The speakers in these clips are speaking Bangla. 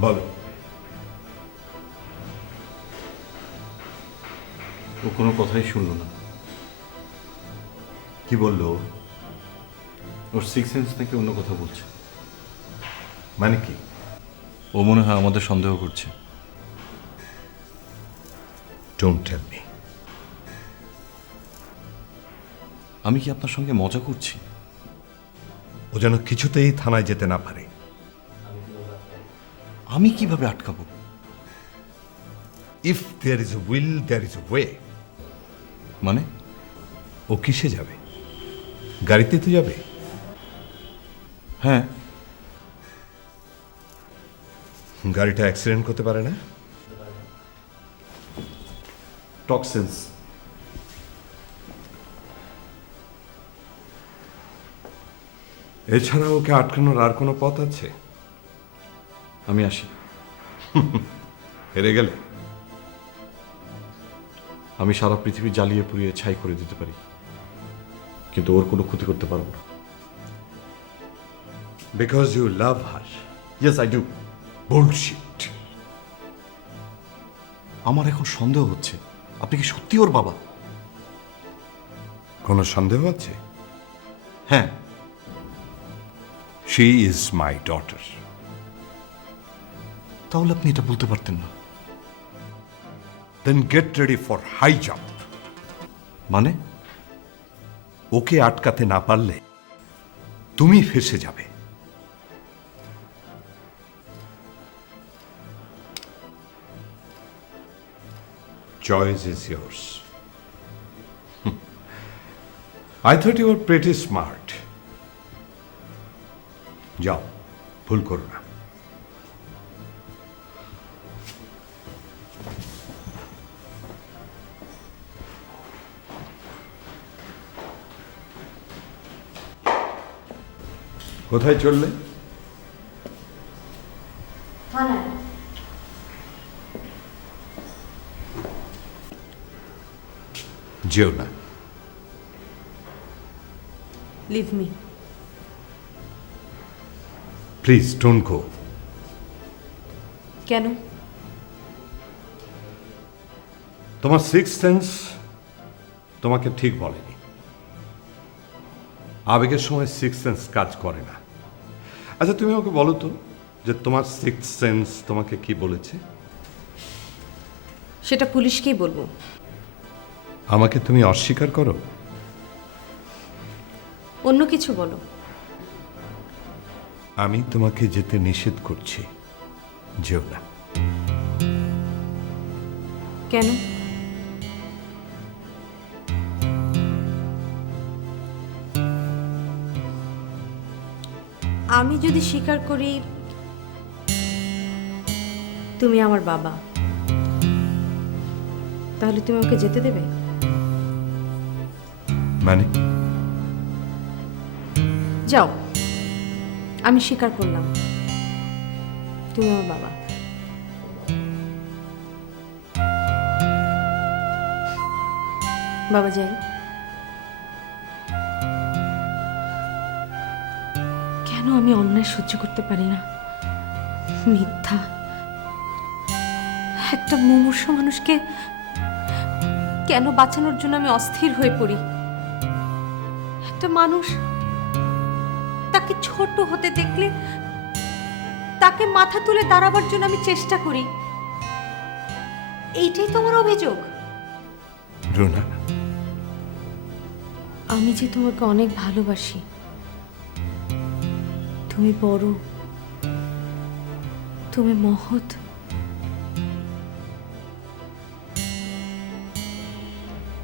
বলো। ও কোনো কথাই শুনলো না। কি বললো? ওর সিক্স সেন্স নাকি অন্য কথা বলছে। মানে কি? ও মনে হয় আমাদের সন্দেহ করছে। Don't tell me. আমি কি আপনার সঙ্গে মজা করছি? ও যেন কিছুতেই থানায় যেতে না পারে। আমি কিভাবে আটকাবো? If there is a will there is a way. মানে? ও কিসে যাবে? গাড়িতে তো যাবে। হ্যাঁ। গাড়িটা অ্যাক্সিডেন্ট করতে পারে না? টক্সেন্স। এছাড়া ওকে আটকানোর আর কোনো পথ আছে? আমি আসি। হেরে গেলে? আমি সারা পৃথিবী জ্বালিয়ে পুড়িয়ে ছাই করে দিতে পারি, কিন্তু ওর কোনো ক্ষতি করতে পারবো না। Because you love her. Yes I do. Bullshit. আমার এখন সন্দেহ হচ্ছে আপনি কি সত্যি ওর বাবা? কোনো সন্দেহ আছে? হ্যাঁ। She is my daughter. তাহলে আপনি এটা বলতে পারতেন না। Then get ready for high jump. মানে? ওকে আটকাতে না পারলে তুমি ফেসে যাবে। Choice is yours. I thought you were pretty smart. যাও, ভুল করো না। কোথায় চললে? থানায়। যেও না। Leave me. Please don't go. কেন? তোমার সিক্স সেন্স তোমাকে ঠিক বলেনি। আবেগের সময় সিক্স সেন্স কাজ করে না। আচ্ছা, তুমি আমাকে বলো তো যে তোমার সিক্স সেন্স তোমাকে কি বলেছে? সেটা পুলিশকেই বলবো। আমাকে তুমি অস্বীকার করো? অন্য কিছু বলো। আমি তোমাকে যেতে নিষেধ করছি, যেও না। কেন? আমি যদি স্বীকার করি তুমি আমার বাবা, তাহলে তুমি ওকে যেতে দেবে? মানে? যাও, আমি স্বীকার করলাম তুমি আমার বাবা। বাবা যাই। কেন আমি অন্যায় সহ্য করতে পারি না? মিথ্যা। একটা মুমূর্ষু মানুষকে কেন বাঁচানোর জন্য আমি অস্থির হয়ে পড়ি? একটা মানুষ তাকে ছোট হতে দেখলে তাকে মাথা তুলে দাঁড়াবার জন্য আমি চেষ্টা করি। এইটাই তোমার অভিযোগ? রুনা, আমি যে তোমাকে অনেক ভালোবাসি। তুমি বড়, তুমি মহৎ,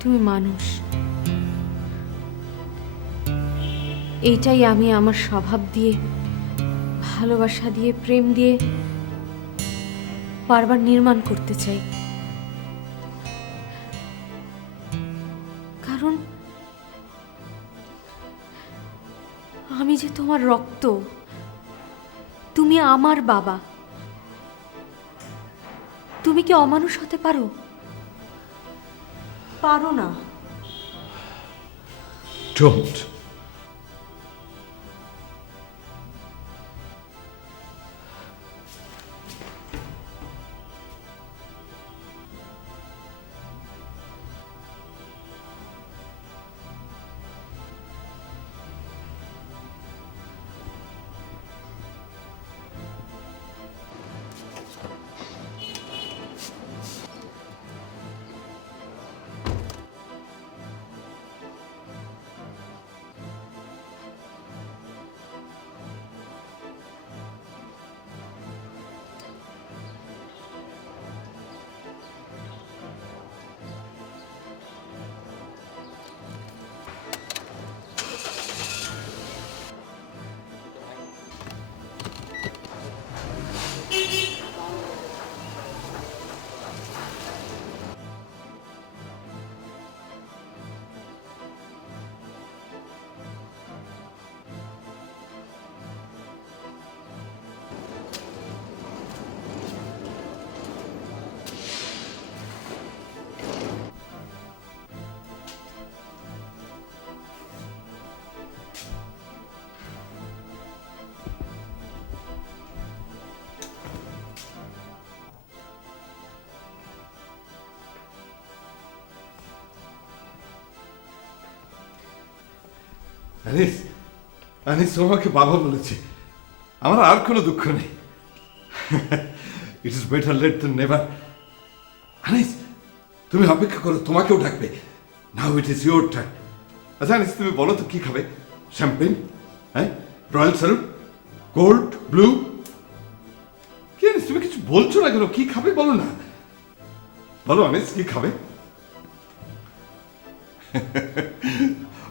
তুমি মানুষ। এইটাই আমি আমার স্বভাব দিয়ে, ভালোবাসা দিয়ে, প্রেম দিয়ে বারবার নির্মাণ করতে চাই। কারণ আমি যে তোমার রক্ত, তুমি আমার বাবা। তুমি কি অমানুষ হতে পারো? পারো না। ডোন্ট। আনিস, আনিস তোমাকে বাবা বলেছে, আমার আর কোনো দুঃখ নেই। It is better late than never. Anis, তুমি অপেক্ষা করো, তোমাকেও ডাকবে। Now it is your turn. আচ্ছা আনিস, তুমি বলো তো কি খাবে? শ্যাম্পেন, হ্যাঁ, রয়্যাল স্যালুট, কোল্ড ব্লু? কি আনিস, তুমি কিছু বলছো না কেন? কি খাবে বলো না, বলো আনিস, কি খাবে?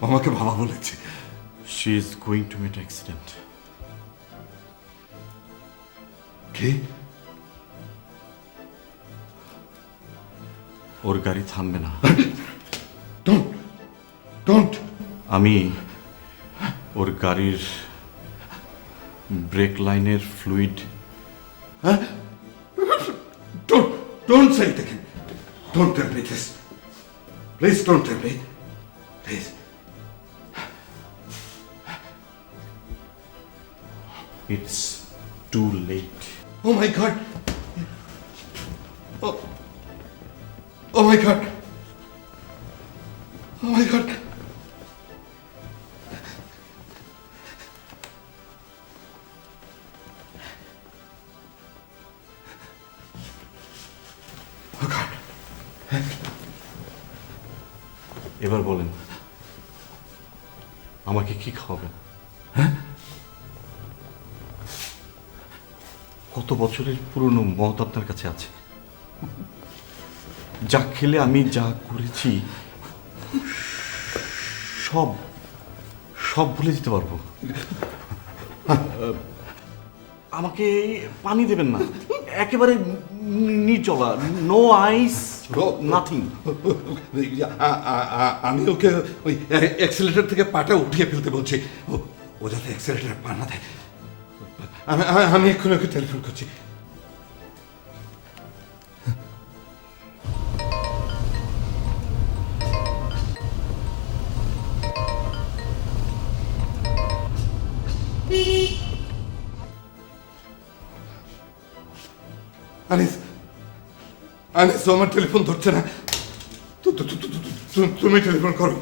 আমাকে বাবা বলেছে। She is going to meet accident. কি? ওর গাড়ি থামবে না। Don't, don't. আমি ওর গাড়ির ব্রেক লাইনের fluid Don't say it again. Don't tell me this. Please don't tell me. Please. It's too late. Oh my God. Oh, oh my God. Oh my God. Oh God. এবার বলেন, আমাকে কি খাওয়াবেন? কত বছরের পুরনো মত আপনার কাছে আছে, যা খেলে আমি যা করেছি সব সব ভুলে যেতে পারবো। আমাকে পানি দেবেন না, একেবারে নির্জলা, নো আইস, নাথিং। আমি ওকে ওই অ্যাক্সিলেটর থেকে পাটা উঠিয়ে ফেলতে বলছি, ও যাতে অ্যাক্সিলেটর পা না দেয়। আমি এক্ষুনি ওকে টেলিফোন করছি। আনিস, আনিস, ও আমার টেলিফোন ধরছে না। তুমি টেলিফোন করো,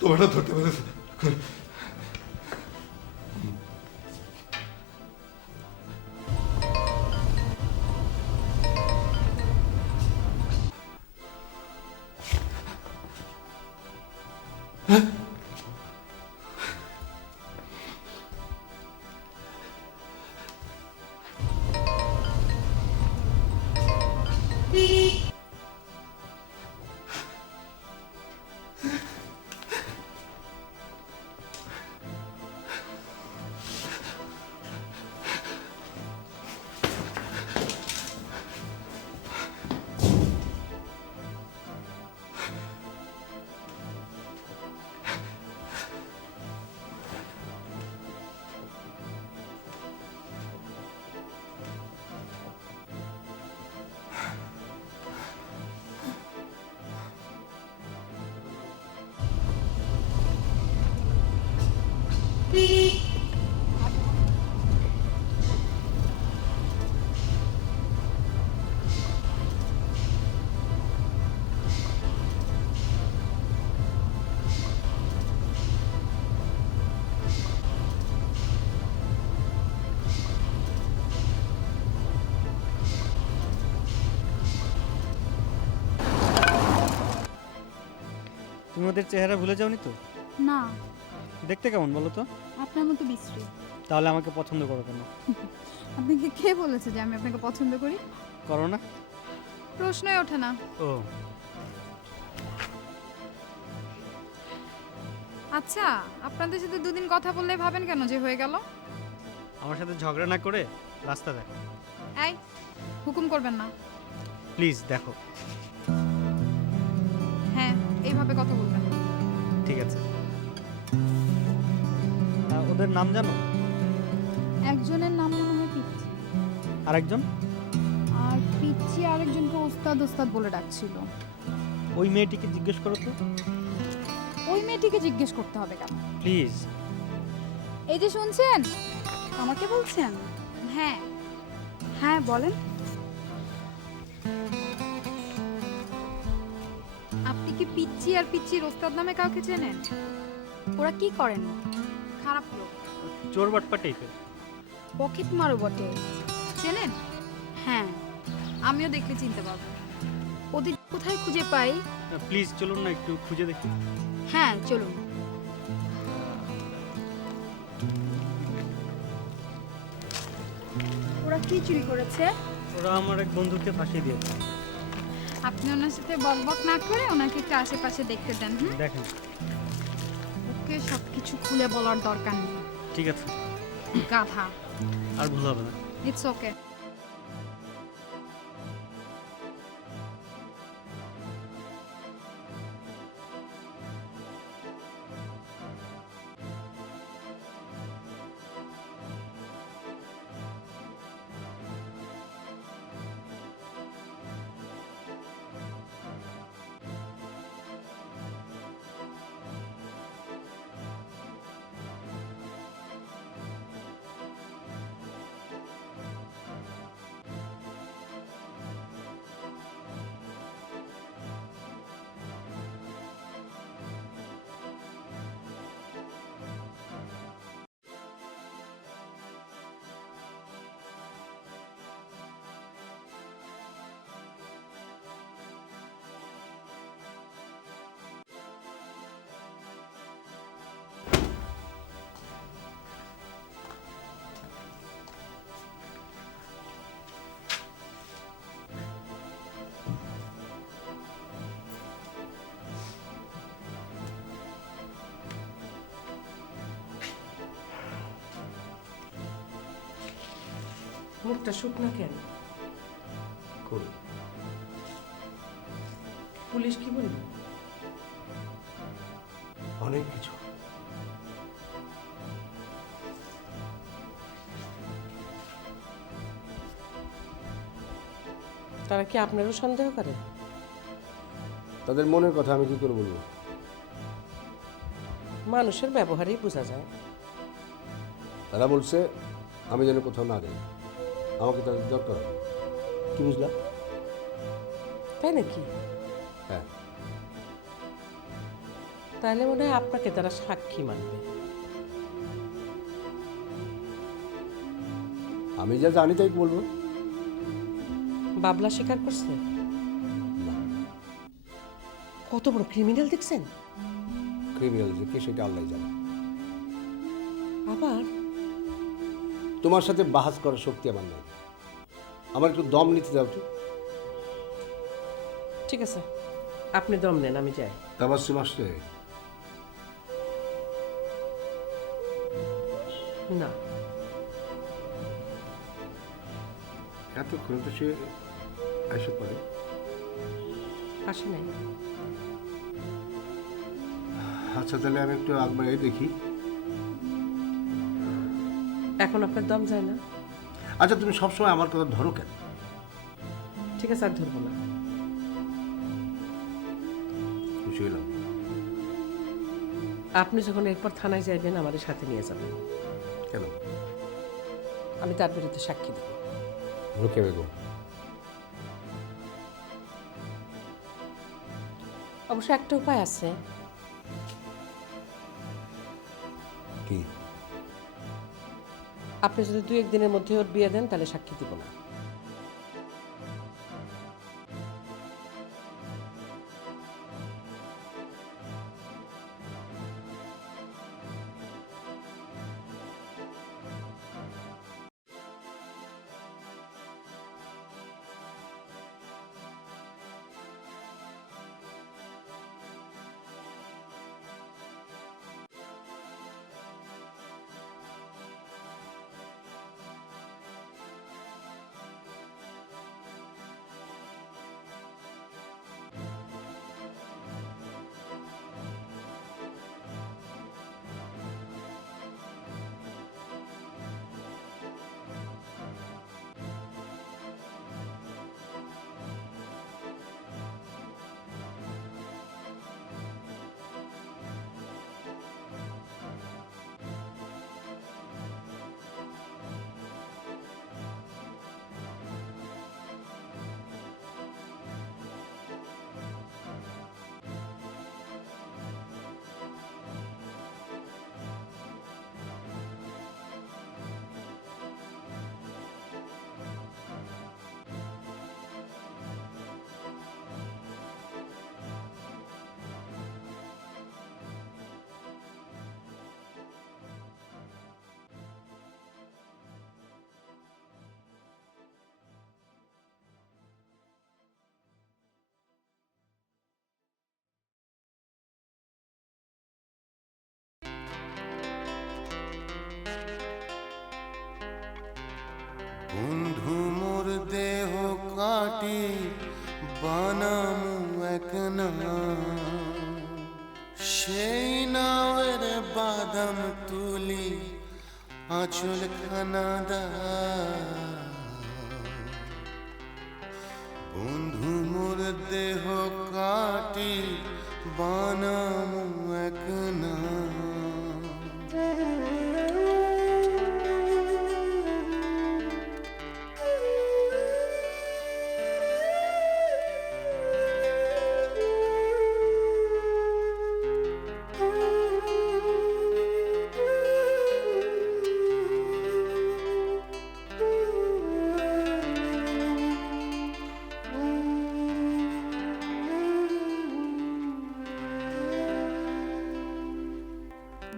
তোমারটা ধরতে পারে। তুমি ওদের চেহারা ভুলে যাওনি তো? না, দেখতে কেমন বলো তো? আপনার মতো বিশ্রী। তাহলে আমাকে পছন্দ করো কেন? আপনাকে কে বলেছে যে আমি আপনাকে পছন্দ করি? করো না? প্রশ্নই ওঠে না। ও আচ্ছা, আপনাদের সাথে দুদিন কথা বললে ভাবেন কেন যে হয়ে গেল? আমার সাথে ঝগড়া না করে রাস্তা দেখো। এই, হুকুম করবেন না। প্লিজ দেখো। হ্যাঁ, এইভাবে কথা বলবেন। ঠিক আছে। ওদের নাম জানো? একজনের নাম মনে হয় পিচ্ছি, আরেকজন? আর পিচ্ছি আরেকজনকে ওস্তাদ ওস্তাদ বলে ডাকছিল। ওই মেয়েটিকে জিজ্ঞেস করো তো। ওই মেয়েটিকে জিজ্ঞেস করতে হবে কেন? প্লিজ। এই যে শুনছেন, আমাকে বলছেন? হ্যাঁ হ্যাঁ, বলেন। আপনি কি পিচ্ছি আর পিচ্ছির ওস্তাদ নামে কাউকে চেনেন? ওরা কি করেন? খারাপ লোক, চোর বাটপা টাইপের। পকেট মারো বটে। চেনেন? হ্যাঁ, আমিও দেখলে চিনতে পারবো। ওদের কোথায় খুঁজে পাই? প্লিজ চলুন না, একটু খুঁজে দেখি। হ্যাঁ, চলুন। ওরা কি চুরি করেছে? ওরা আমার এক বন্ধুকে ফাঁসিয়ে দিয়েছে। আপনি ওনার সাথে বকবক না করে ওনাকে একটু আশেপাশে দেখতে দেন। হুম, দেখেন। ওকে সবকিছু খুলে বলার দরকার নেই। ঠিক আছে, গাধা। আর ভুল হবে না। It's okay. মুখটা শুকনো কেন? পুলিশ কি বলল? অনেক কিছু। তারা কি আপনারও সন্দেহ করে? তাদের মনের কথা আমি কি করে বলবো? মানুষের ব্যবহারেই বোঝা যায়। তারা বলছে আমি যেন কোথাও না যাই, আমাকে তাদের দরকার হবে। কি বুঝলা? তাই নাকি? হ্যাঁ। তাহলে মনে হয় আপনাকে তারা সাক্ষী মানবে। আমি যা জানি তাই বলবো। বাবলা স্বীকার করছে? না, কত বড় ক্রিমিনাল দেখছেন? ক্রিমিনাল যে কে সেটা আল্লাহ জানে। আবার তোমার সাথে বাহাস করার শক্তি আমার নাই। আমার একটু দম নিতে দাও তো। ঠিক আছে, আপনি দম নেন, আমি যাই। তাবাসসুম আসছে? না, এতক্ষণ তো সে এসে পড়ে। আসে নাই। আচ্ছা, তাহলে আমি একটু একবার এই দেখি। এখন আপনার দম যায় না? আচ্ছা, তুমি সবসময় আমার কথা ধরো কেন? ঠিক আছে, আর ধরবো না। খুশি হলাম। আপনি যখন এরপর থানায় যাইবেন আমাদের সাথে নিয়ে যাবেন। কেন? আমি তার বিরুদ্ধে সাক্ষী দেব। রুকিয়া বেগম? অবশ্য একটা উপায় আছে। কি? আপনি যদি 2-1 দিনের মধ্যে ওর বিয়ে দেন তাহলে সাক্ষী দিব না। বন্ধু মোর দেহ কাটি বানামু এক নাম, সেই নাওয়ের বাদাম তুলি আঁচল খানা দা। বন্ধু মোর দেহ কাটি বানামু এক নাম।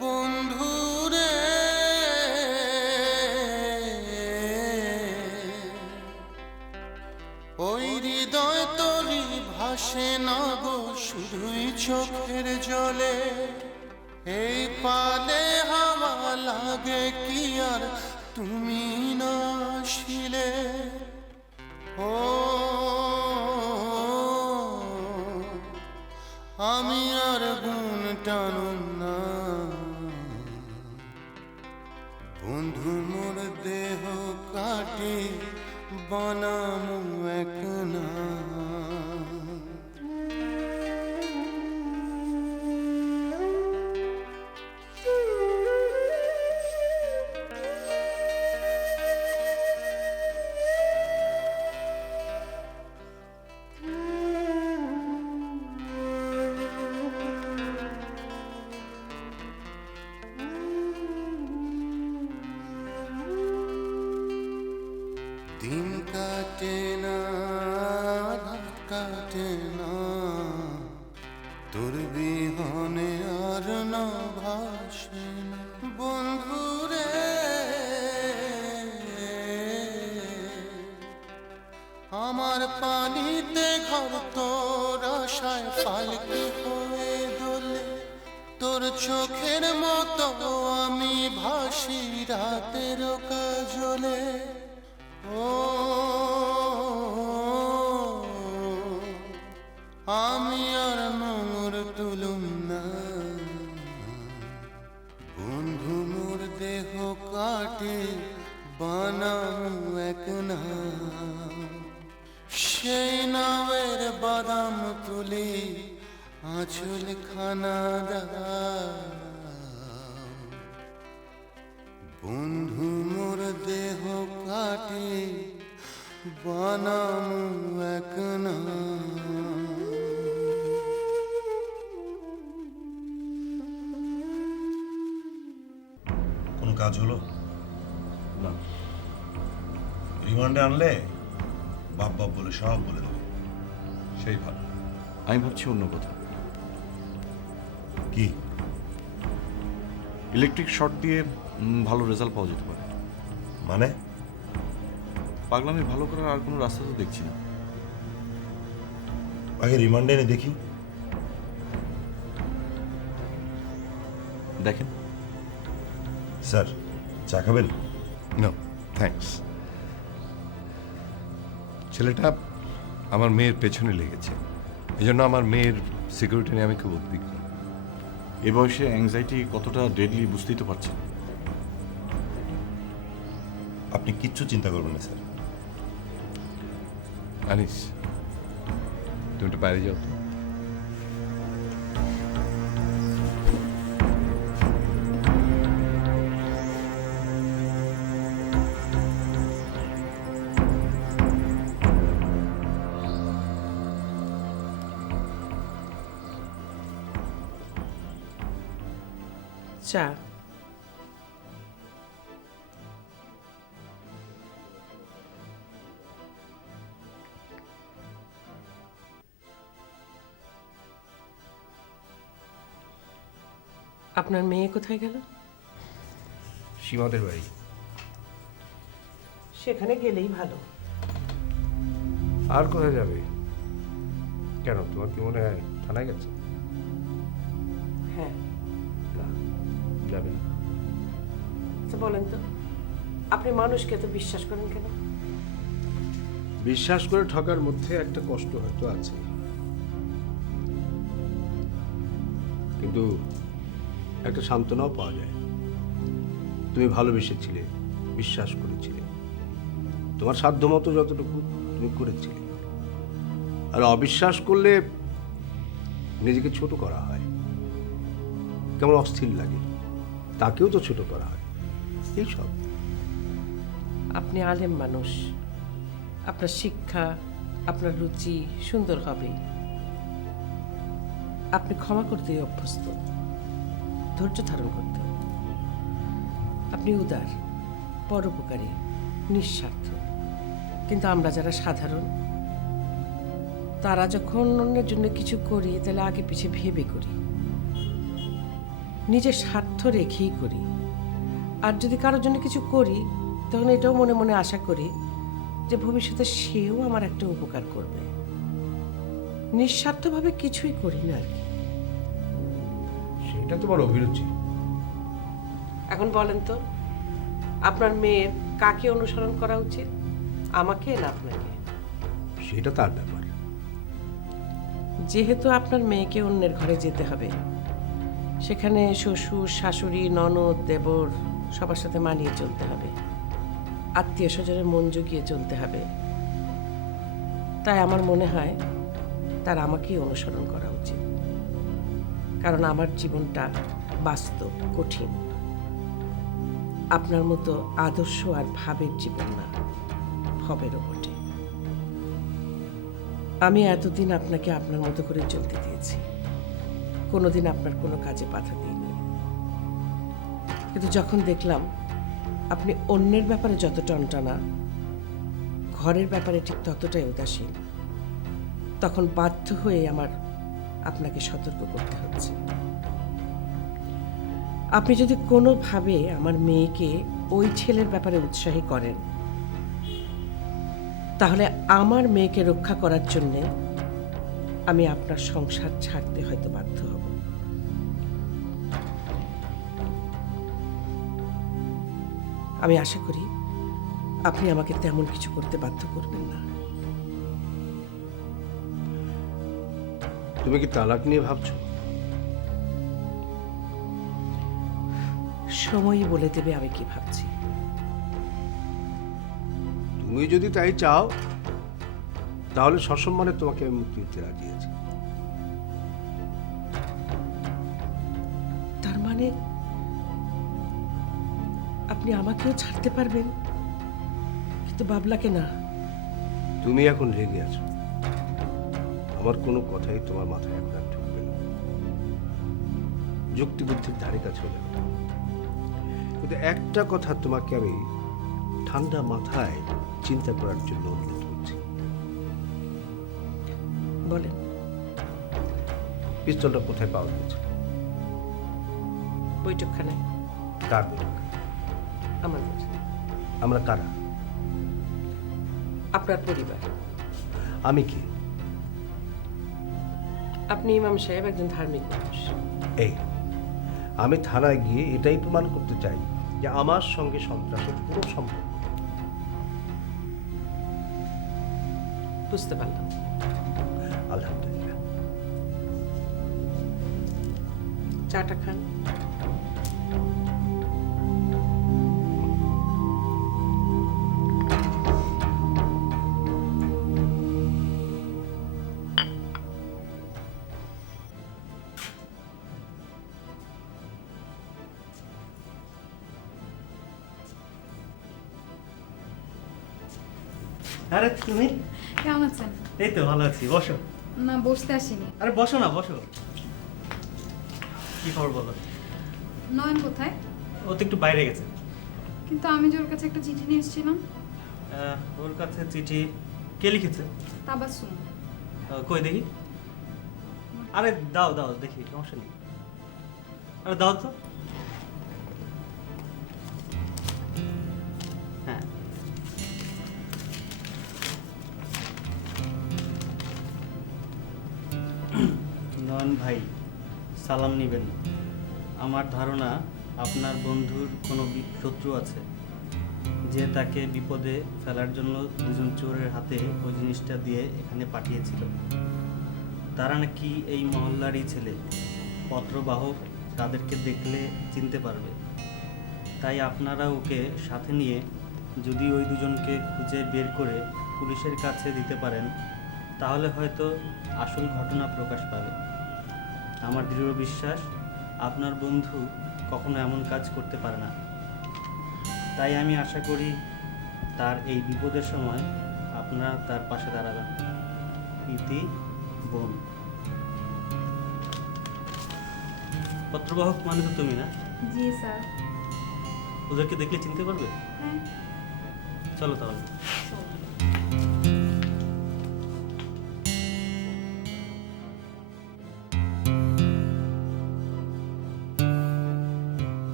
বন্ধুরে ওই হৃদয় তরি ভাসে না গো শুধুই চোখের জলে। এই পালে হাওয়া লাগে কি আর তুমি না আসিলে। ও আমি আর গুণ টানুম না। বন্ধু মোর দেহ কাটি বানামু এক নাম। দিন কাটে না রাত কাটে না তোর বিহনে আর না ভাসে না। বন্ধুরে আমার পানিতে ঘর তোর আশায় পালকি হয়ে দোলে। তোর চোখের মতো আমি ভাসি রাতের কাজলে। ও আমি আর নোংর তুলুম না। বন্ধু মোর দেহ কাটে বানামু এক নাম, সেই নাওয়ের বাদাম তুলি আঁচল খানা দা। বন্ধু মোর দেহ কাটে বানামু এক নাম। কোনো কাজ হলো না, রিমান্ডে আনলে বাপ বাপ বলে সব বলে দেবে। সেই ভালো। আমি ভাবছি অন্য কথা। কি? ইলেকট্রিক শর্ট দিয়ে ভালো রেজাল্ট পাওয়া যেতে পারে। মানে? পাগলামি ভালো করার আর কোনো রাস্তা তো দেখছি না। আগে রিমান্ডে এনে দেখি। দেখেন স্যার, চা খাবেন? No thanks. ছেলেটা আমার মেয়ের পেছনে লেগেছে, এই জন্য আমার মেয়ের সিকিউরিটি নিয়ে আমি খুব উদ্বিগ্ন। এ বয়সে অ্যাংজাইটি কতটা ডেডলি বুঝতেই তো পারছেন। আপনি কিচ্ছু চিন্তা করবেন না স্যার। আনিস, তুমি একটু বাইরে যাও তো। চা। আপনার মেয়ে কোথায় গেল? সীমাদের বাড়ি। সেখানে গেলেই ভালো। আর কোথায় যাবে? কেন, তোমার কি মনে হয় থানায় গেছে? হ্যাঁ। না, যাবে না। আচ্ছা বলেন তো, আপনি মানুষকে এত বিশ্বাস করেন কেন? বিশ্বাস করে ঠকার মধ্যে একটা কষ্ট হয়তো আছে, কিন্তু একটা সান্ত্বনাও পাওয়া যায়। তুমি ভালোবেসেছিলে, বিশ্বাস করেছিলে, তোমার সাধ্যমতো যতটুকু তুমি করেছিলে। আর অবিশ্বাস করলে নিজেকে ছোট করা হয়, কেমন অস্থির লাগে, তাকেও তো ছোট করা হয়। এইসব। আপনি আলেম মানুষ, আপনার শিক্ষা, আপনার রুচি সুন্দর হবে। আপনি ক্ষমা করতে অভ্যস্ত, ধৈর্য ধারণ করতে। আপনি উদার, পরোপকারী, নিঃস্বার্থ। কিন্তু আমরা যারা সাধারণ, তারা যখন অন্যের জন্য কিছু করি তাহলে আগে পিছে ভেবে করি, নিজের স্বার্থ রেখেই করি। আর যদি কারোর জন্য কিছু করি তখন এটাও মনে মনে আশা করি যে ভবিষ্যতে সেও আমার একটা উপকার করবে। নিঃস্বার্থভাবে কিছুই করি না আর কি। সেটা তোমার অভিরুচি। এখন বলেন তো, আপনার মেয়ের কাকে অনুসরণ করা উচিত, আমাকে না আপনাকে? সেটা তার ব্যাপার। যেহেতু আপনার মেয়েকে অন্যের ঘরে যেতে হবে, সেখানে শ্বশুর, শাশুড়ি, ননদ, দেবর সবার সাথে মানিয়ে চলতে হবে, আত্মীয় স্বজনের মন জুগিয়ে চলতে হবে। তাই আমার মনে হয় তার আমাকেই অনুসরণ করা উচিত। কারণ আমার জীবনটা বাস্তব, কঠিন। আপনার মতো আদর্শ আর ভাবের জীবন না, ভবেরও বটে। আমি এতদিন আপনাকে আপনার মতো করে চলতে দিয়েছি, কোনোদিন আপনার কোনো কাজে বাধা দিইনি। কিন্তু যখন দেখলাম আপনি অন্যের ব্যাপারে যত টনটানা, ঘরের ব্যাপারে ঠিক ততটাই উদাসীন, তখন বাধ্য হয়ে আমার আপনাকে সতর্ক করতে হচ্ছে। আপনি যদি কোনোভাবে আমার মেয়েকে ওই ছেলের ব্যাপারে উৎসাহী করেন, তাহলে আমার মেয়েকে রক্ষা করার জন্যে আমি আপনার সংসার ছাড়তে হয়তো বাধ্য হব। আমি আশা করি আপনি আমাকে তেমন কিছু করতে বাধ্য করবেন না। তুমি কি তালাক নিয়ে ভাবছো? সময়ই বলে দেবে আমি কি ভাবছি। তুমি যদি তাই চাও তাহলে সসম্মানে তোমাকে আমি মুক্তি দিতে রাজি আছি। তার মানে আপনি আমাকেও ছাড়তে পারবেন, কিন্তু বাবলাকে না? তুমি এখন রেগে আছো, আমার কোনো কথাই তোমার মাথায় এখন আর ঢুকবে না, যুক্তি বুদ্ধির ধারে কাছে হয়ে যাবে। কিন্তু একটা কথা তোমাকে আমি ঠান্ডা মাথায় চিন্তা করার জন্য অনুরোধ করছি। বলেন। পিস্তলটা কোথায় পাওয়া গেছে? বৈঠকখানায়। কার বৈঠক? আমাদের। আমরা কারা? আপনার পরিবার। আমি কি? আপনি ইমাম সাহেব, একজন ধার্মিক মানুষ। এই আমি থানায় গিয়ে এটাই প্রমাণ করতে চাই যে আমার সঙ্গে সন্ত্রাসের কোনো সম্পর্ক নেই। বুঝতে পারলাম। আলহামদুলিল্লাহ। চাটা খান। আরে তুমি? কেমন আছেন? এই তো ভালো আছি, বসো। না, বসতে আসিনি। আরে বসো না, বসো। কি খবর বলো? নয়ন কোথায়? ও তো একটু বাইরে গেছে। কিন্তু আমি যে ওর কাছে একটা চিঠি নিয়ে এসেছিলাম। ওর কাছে চিঠি কে লিখেছে? তাবাসসুম। কই দেখি। আরে দাও দাও দেখি, সমস্যা নেই। আরে দাও তো। হ্যাঁ, নয়ন ভাই, সালাম নিবেন। আমার ধারণা আপনার বন্ধুর কোনো শত্রু আছে। যে তাকে বিপদে ফেলার জন্য দুজন চোরের হাতে ওই জিনিসটা দিয়ে এখানে পাঠিয়েছিল। তারা নাকি এই মহল্লারই ছেলে, পত্রবাহক, তাদেরকে দেখলে চিনতে পারবে। তাই আপনারা ওকে সাথে নিয়ে যদি ওই দুজনকে খুঁজে বের করে পুলিশের কাছে দিতে পারেন, তাহলে হয়তো আসল ঘটনা প্রকাশ পাবে। আমার দৃঢ় বিশ্বাস আপনার বন্ধু কখনো এমন কাজ করতে পারে না। তাই আমি আশা করি তার এই বিপদের সময় আপনারা তার পাশে দাঁড়াবেন। ইতি, বোন। পত্রবাহক মানে তো তুমি না? জি স্যার। ওদেরকে দেখলে চিনতে পারবে? হ্যাঁ। চলো তাহলে।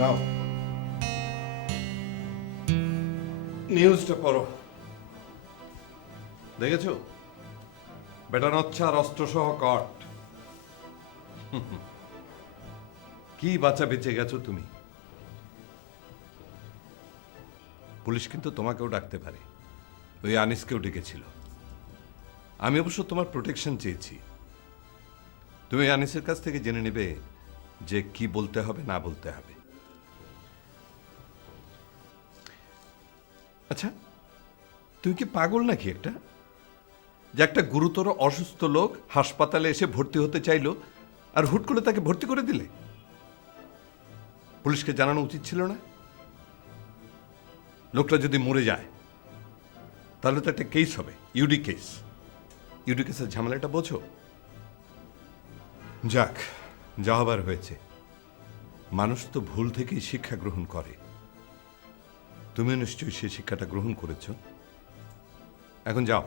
নাও নিউজটা পড়ো। দেখেছো, বেটা নচ্ছা আর অস্ত্র সহ কট। কি বাঁচা বেঁচে গেছো তুমি। পুলিশ কিন্তু তোমাকেও ডাকতে পারে, ওই আনিসকেও ডেকেছিল। আমি অবশ্য তোমার প্রোটেকশন চেয়েছি। তুমি আনিসের কাছ থেকে জেনে নেবে যে কি বলতে হবে না বলতে হবে। আচ্ছা, তুমি কি পাগল নাকি একটা, যে একটা গুরুতর অসুস্থ লোক হাসপাতালে এসে ভর্তি হতে চাইলো আর হুট করে তাকে ভর্তি করে দিলে? পুলিশকে জানানো উচিত ছিল না? লোকটা যদি মরে যায় তাহলে তো একটা কেস হবে, ইউডি কেস। ইউডি কেসের ঝামেলাটা বোঝো। যাক, যা হবার হয়েছে। মানুষ তো ভুল থেকেই শিক্ষা গ্রহণ করে। তুমিও নিশ্চয়ই সেই শিক্ষাটা গ্রহণ করেছ। এখন যাও,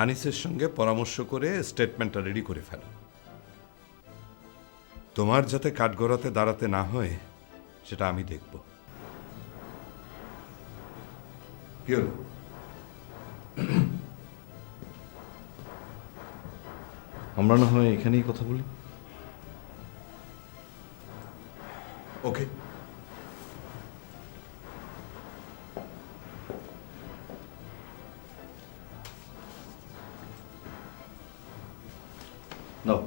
আনিসের সঙ্গে পরামর্শ করে স্টেটমেন্টটা রেডি করে ফেলো। তোমার যাতে কাঠগড়াতে দাঁড়াতে না হয় সেটা আমি দেখব। কি হলো? আমরা না হয় এখানেই কথা বলি। ওকে। নাও,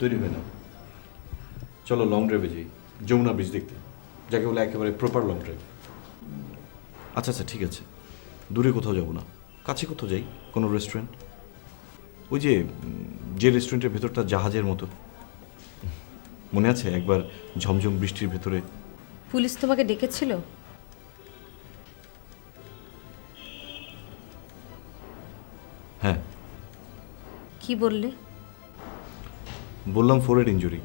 তৈরি হয়ে নাও। চলো লং ড্রাইভে যাই, যমুনা ব্রিজ দেখতে, যাকে বলে একেবারে প্রপার লং ড্রাইভ। আচ্ছা আচ্ছা, ঠিক আছে, দূরে কোথাও যাব না, কাছে কোথাও যাই, কোনো রেস্টুরেন্ট। ওই যে রেস্টুরেন্টের ভেতরটা জাহাজের মতো, মনে আছে একবার ঝমঝম বৃষ্টির ভেতরে? পুলিশ তোমাকে ডেকেছিল? হ্যাঁ। কি বললে? বললাম ফোরহেড ইনজুরি,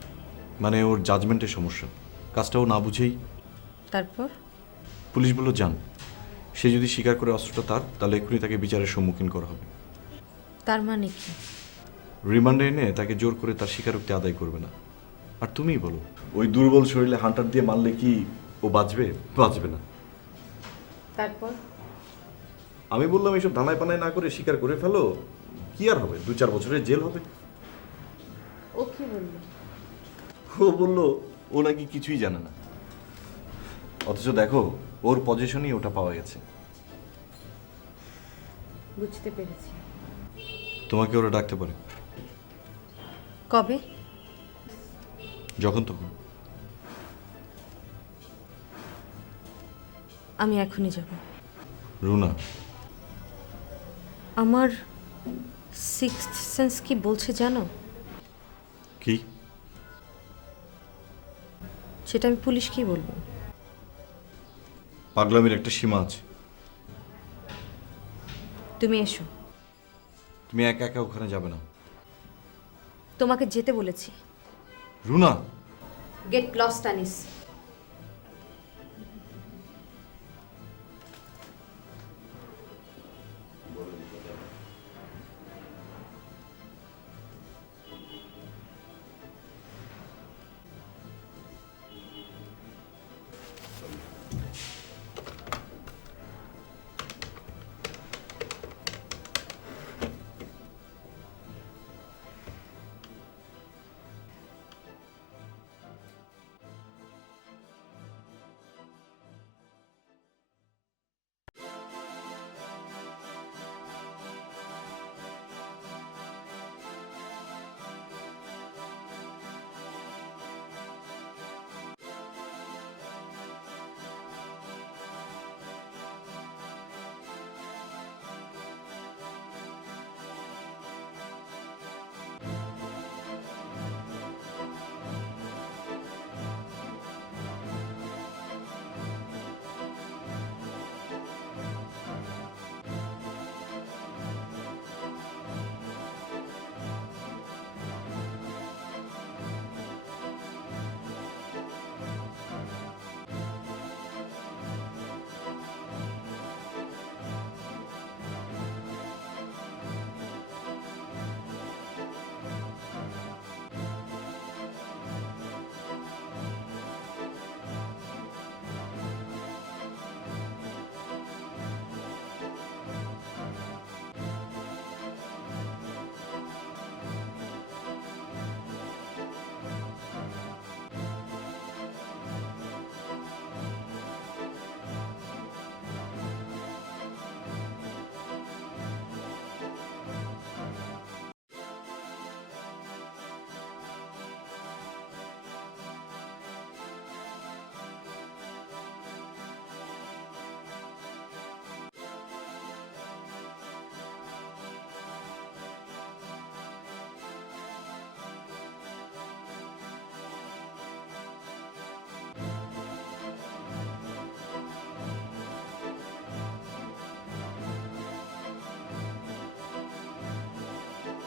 মানে ওর জাজমেন্টের সমস্যা, কাজটাও না বুঝেই। তারপর? পুলিশ বলল যান, সে যদি স্বীকার করে অস্ত্রটা তার, তাহলে এক্ষুনি তাকে বিচারের সম্মুখীন করা হবে। তার মানে কি? রিমান্ডে এনে তাকে জোর করে তার স্বীকারোক্তি আদায় করবে না। আর তুমিই বলো, ওই দুর্বল শরীরে হান্টার দিয়ে মারলে কি ও বাঁচবে? বাঁচবে না। তারপর? আমি বললাম এইসব ধানায় পানায় না করে স্বীকার করে ফেলো, কি আর হবে, 2-4 বছরের জেল হবে। ও কি বলল? ও বললো ও নাকি কিছুই জানে না, অথচ দেখো ওর পজিশনই ওটা পাওয়া গেছে। বুঝতে পেরেছি। তোমাকে ওরা ডাকতে পারে। কবে? যখন তখন। আমি এখনই যাব। রুনা, আমার সিক্সথ সেন্স কি বলছে জানো? কি? সেটা আমি পুলিশকেই বলবো। পাগলামির একটা সীমা আছে। তুমি এসো। তুমি একা একা ওখানে যাবে না। তোমাকে যেতে বলেছি। Runa, get lost Anis.